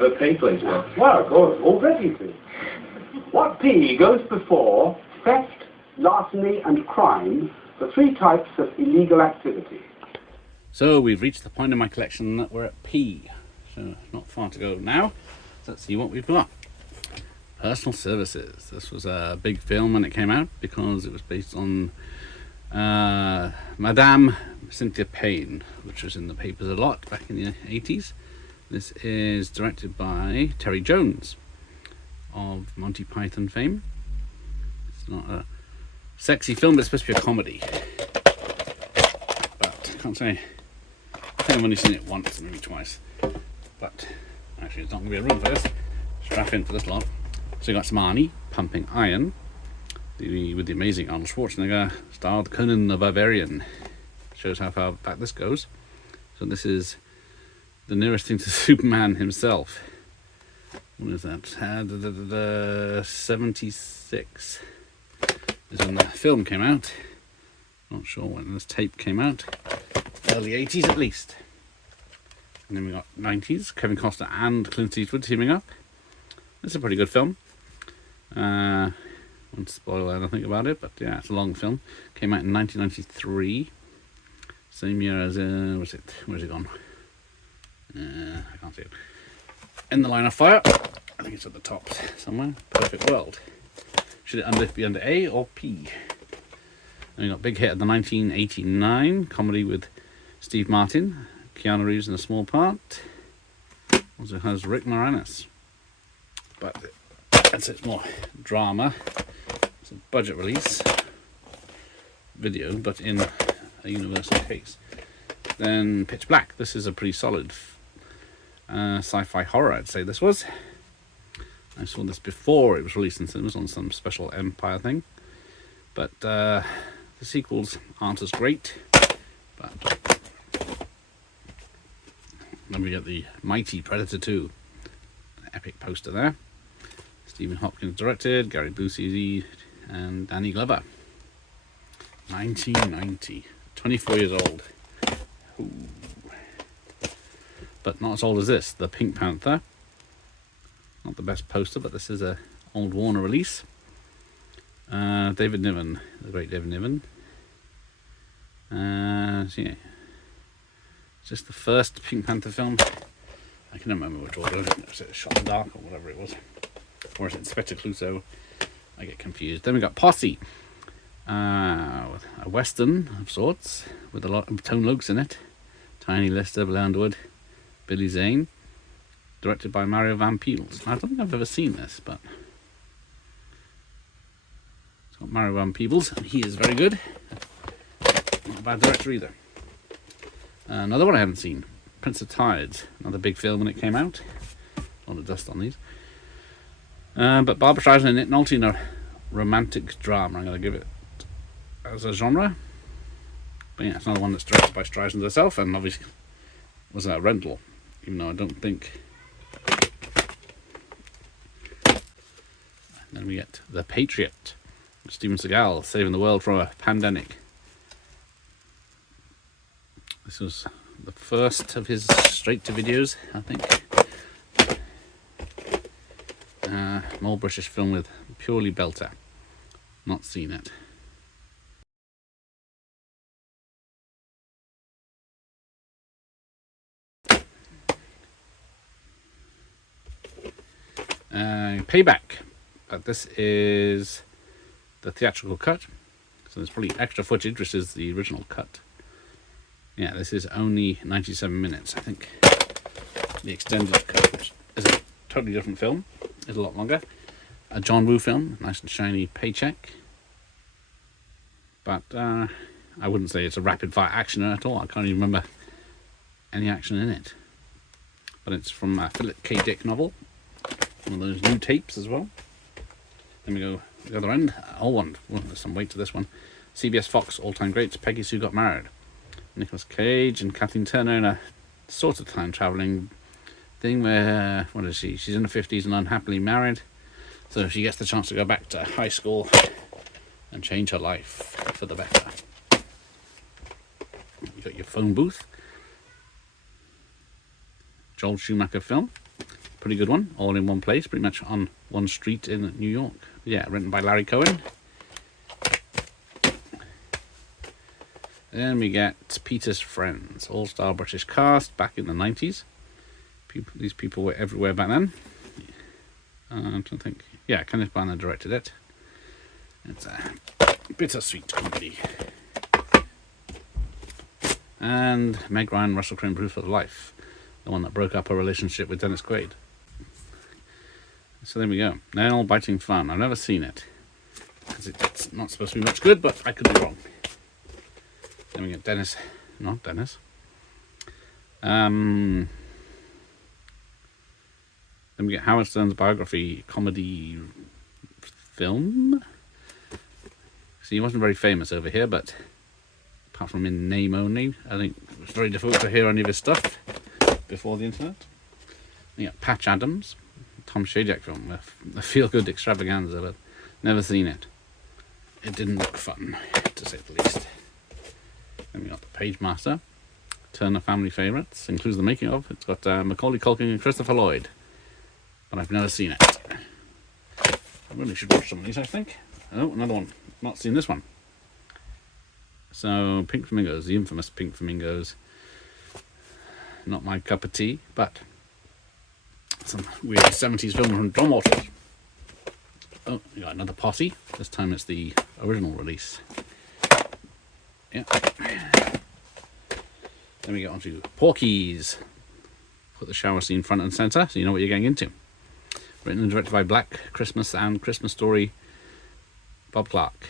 have a P, please, Will? Well, good. Already P. What P goes before theft, larceny and crime, the three types of illegal activity? So we've reached the point in my collection that we're at P. So not far to go now. So let's see what we've got. Personal Services. This was a big film when it came out because it was based on Madame Cynthia Payne, which was in the papers a lot back in the 80s. This is directed by Terry Jones of Monty Python fame. It's not a sexy film, but it's supposed to be a comedy. But I can't say. I think I've only seen it once, maybe twice. But actually, it's not going to be a room for this. Strap in for this lot. So you got some Arnie, Pumping Iron, with the amazing Arnold Schwarzenegger, starred Conan the Barbarian. Shows how far back this goes. So this is the nearest thing to Superman himself. What is that? 76 is when the film came out. Not sure when this tape came out. Early 80s at least. And then we got 90s, Kevin Costner and Clint Eastwood teaming up. It's a pretty good film. Won't spoil anything about it, but yeah, it's a long film. Came out in 1993. Same year as, where's it gone? I can't see it. In the Line of Fire. I think it's at the top somewhere. Perfect World. Should it be under A or P? And we got big hit of the 1989 comedy with Steve Martin, Keanu Reeves in a small part. Also has Rick Moranis. But it's more drama. It's a budget release video, but in a universal case. Then Pitch Black. This is a pretty solid sci-fi horror, I'd say this was. I saw this before it was released in cinemas on some special Empire thing. But the sequels aren't as great. But then we get the mighty Predator 2. An epic poster there. Stephen Hopkins directed, Gary Busey and Danny Glover. 1990. 24 years old. Ooh. But not as old as this. The Pink Panther. Not the best poster, but this is a old Warner release. David Niven, the great David Niven. So yeah. It's just the first Pink Panther film. I can remember which order. Was it Shot in the Dark or whatever it was? Or is it Inspector Clouseau? I get confused. Then we got Posse. A western of sorts with a lot of Tone Loc's in it. Tiny Lister, Bill Underwood, Billy Zane. Directed by Mario Van Peebles. I don't think I've ever seen this, but it's got Mario Van Peebles, and he is very good. Not a bad director either. Another one I haven't seen, Prince of Tides. Another big film when it came out. A lot of dust on these. But Barbra Streisand in it, not in a romantic drama. I'm going to give it as a genre. But yeah, it's another one that's directed by Streisand herself, and obviously was a rental, even though I don't think. And then we get The Patriot, Steven Seagal saving the world from a pandemic. This was the first of his straight-to-videos, I think. More British film with Purely Belter. Not seen it. Payback. This is the theatrical cut. So there's probably extra footage, which is the original cut. Yeah, this is only 97 minutes, I think. The extended cut, which is a totally different film, is a lot longer. A John Woo film, nice and shiny paycheck. But I wouldn't say it's a rapid fire actioner at all. I can't even remember any action in it. But it's from a Philip K. Dick novel. One of those new tapes as well. Then we go to the other end. Old one. Well, there's some weight to this one. CBS Fox all-time greats. Peggy Sue Got Married. Nicolas Cage and Kathleen Turner in a sort of time traveling thing where, what is she? She's in her 50s and unhappily married. So she gets the chance to go back to high school and change her life for the better. You got your Phone Booth. Joel Schumacher film. Pretty good one, all in one place, pretty much on one street in New York. Yeah, written by Larry Cohen. Then we get Peter's Friends, all-star British cast back in the 90s. These people were everywhere back then. I'm trying to think. Yeah, Kenneth Branagh directed it. It's a bittersweet comedy. And Meg Ryan, Russell Crowe, Proof of Life, the one that broke up her relationship with Dennis Quaid. So there we go. Nail-biting fun. I've never seen it, because it's not supposed to be much good, but I could be wrong. Then we get not Dennis. Then we get Howard Stern's biography comedy film. See, he wasn't very famous over here, but apart from in name only, I think it was very difficult to hear any of his stuff before the internet. Then you got Patch Adams, Tom Shadyac film, a feel-good extravaganza, but never seen it. It didn't look fun, to say the least. Then we got The Page Master, Turner family favourites, includes the making of. It's got Macaulay Culkin and Christopher Lloyd, but I've never seen it. I really should watch some of these, I think. Oh, another one. Not seen this one. So, Pink Flamingos, the infamous Pink Flamingos. Not my cup of tea, but some weird 70s film from John Waters. Oh, we got another posse. This time it's the original release. Yeah. Then we get on to Porkys. Put the shower scene front and centre, so you know what you're getting into. Written and directed by Black Christmas and Christmas Story Bob Clark.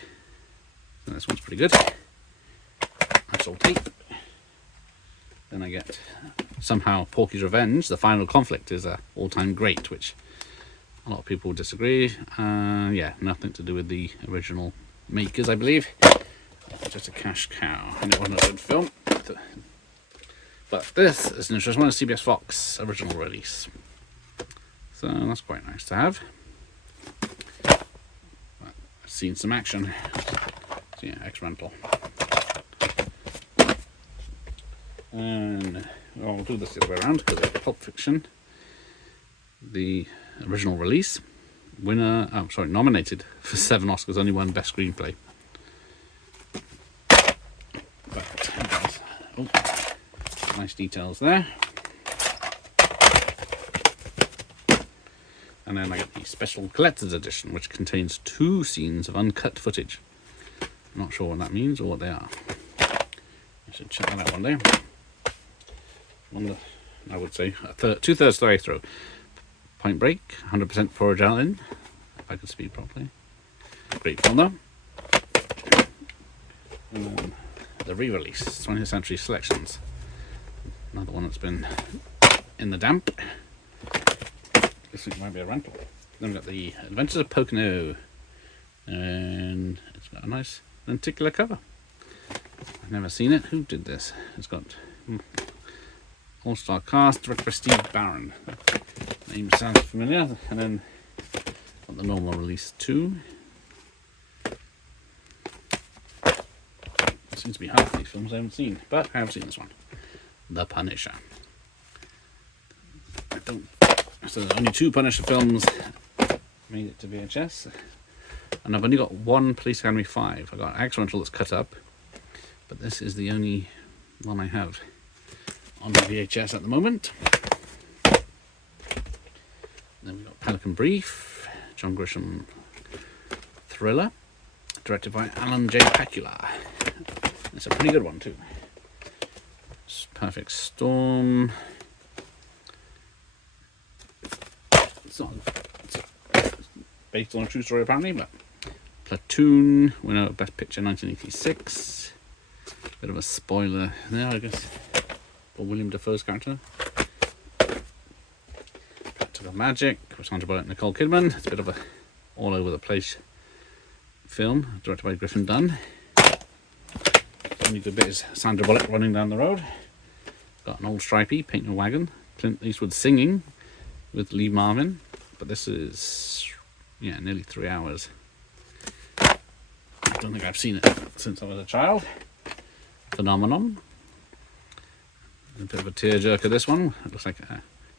And this one's pretty good. Nice old tape. Then I get somehow Porky's Revenge. The Final Conflict is a all-time great, which a lot of people disagree. Yeah, nothing to do with the original makers, I believe. Just a cash cow, and it wasn't a good film. But this is an interesting one, a CBS Fox original release. So that's quite nice to have. But I've seen some action. So yeah, X-Rental. And I'll do this the other way around because it's Pulp Fiction. The original release. Nominated for 7 Oscars, only won Best Screenplay. Nice details there. And then I get the special collector's edition, which contains 2 scenes of uncut footage. I'm not sure what that means or what they are. I should check that out one day. I would say 2/3 the way through. Point Break, 100% for adrenaline. If I could speak properly. Great film though. And then the re-release, 20th Century Selections. Another one that's been in the damp. This week might be a rental. Then we've got the Adventures of Pocono. And it's got a nice lenticular cover. I've never seen it. Who did this? It's got all-star cast, directed by Steve Barron. Name sounds familiar. And then got the normal release too. Seems to be half these films I haven't seen, but I have seen this one. The Punisher. So there's only 2 Punisher films made it to VHS. And I've only got 1 Police Academy 5. I've got X-Rental that's cut up, but this is the only one I have on the VHS at the moment. Then we've got Pelican Brief, John Grisham thriller, directed by Alan J. Pakula. It's a pretty good one too. Perfect Storm. It's based on a true story apparently, but Platoon, winner of Best Picture 1986. Bit of a spoiler there, I guess, for William Dafoe's character. Practical Magic, with Sandra Bullock and Nicole Kidman. It's a bit of a all over the place film, directed by Griffin Dunn. The only good bit is Sandra Bullock running down the road. Got an old stripey, Paint Your Wagon. Clint Eastwood singing with Lee Marvin. But this is, yeah, nearly 3 hours. I don't think I've seen it since I was a child. Phenomenon. A bit of a tearjerker, this one. It looks like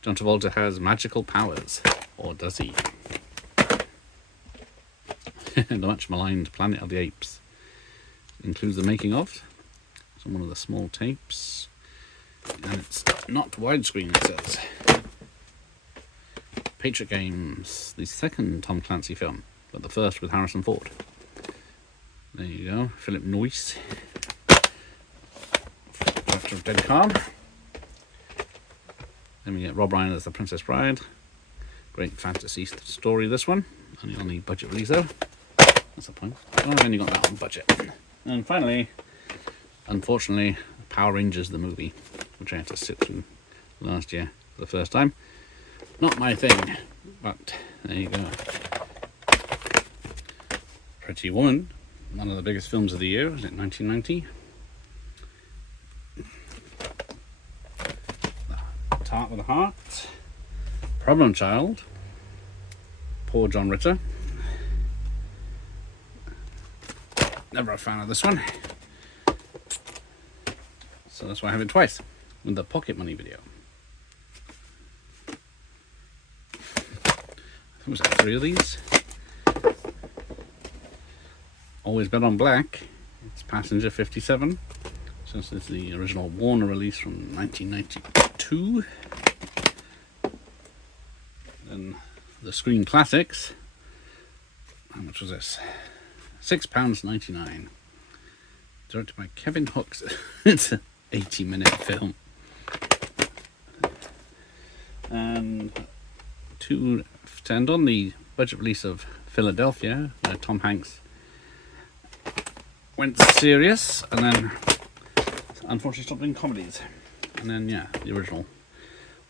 John Travolta has magical powers. Or does he? The much maligned Planet of the Apes includes the making of some one of the small tapes. And it's not widescreen, it says. Patriot Games, the second Tom Clancy film, but the first with Harrison Ford. There you go, Philip Noyce, director of Dead Calm. Then we get Rob Reiner as the Princess Bride. Great fantasy story, this one. Only on the budget release though. That's the point. I've only got that on budget. And finally, unfortunately, Power Rangers the movie, which I had to sit through last year for the first time. Not my thing, but there you go. Pretty Woman, one of the biggest films of the year, was it 1990? Tart with a Heart, Problem Child, Poor John Ritter. Never a fan of this one. So that's why I have it twice, with the Pocket Money video. I think was like 3 of these. Always Bet on Black. It's Passenger 57. So this is the original Warner release from 1992. Then the Screen Classics. How much was this? £6.99. Directed by Kevin Hooks. It's an 80-minute film. And to end on, the budget release of Philadelphia, where Tom Hanks went serious and then unfortunately stopped doing comedies. And then, yeah, the original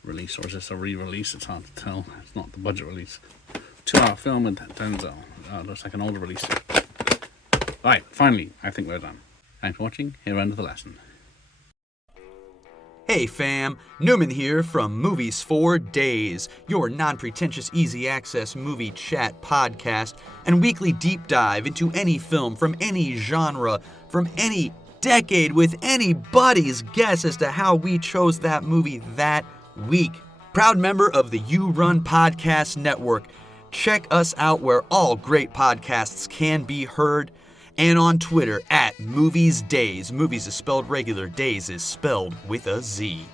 release, or is this a re-release? It's hard to tell. It's not the budget release. 2-hour film with Denzel. It looks like an older release. Right, finally, I think we're done. Thanks for watching. Here ended the lesson. Hey fam, Newman here from Movies for Days, your non-pretentious easy access movie chat podcast and weekly deep dive into any film from any genre, from any decade, with anybody's guess as to how we chose that movie that week. Proud member of the You Run Podcast Network. Check us out where all great podcasts can be heard, and on Twitter at Movies Days. Movies is spelled regular, Days is spelled with a Z.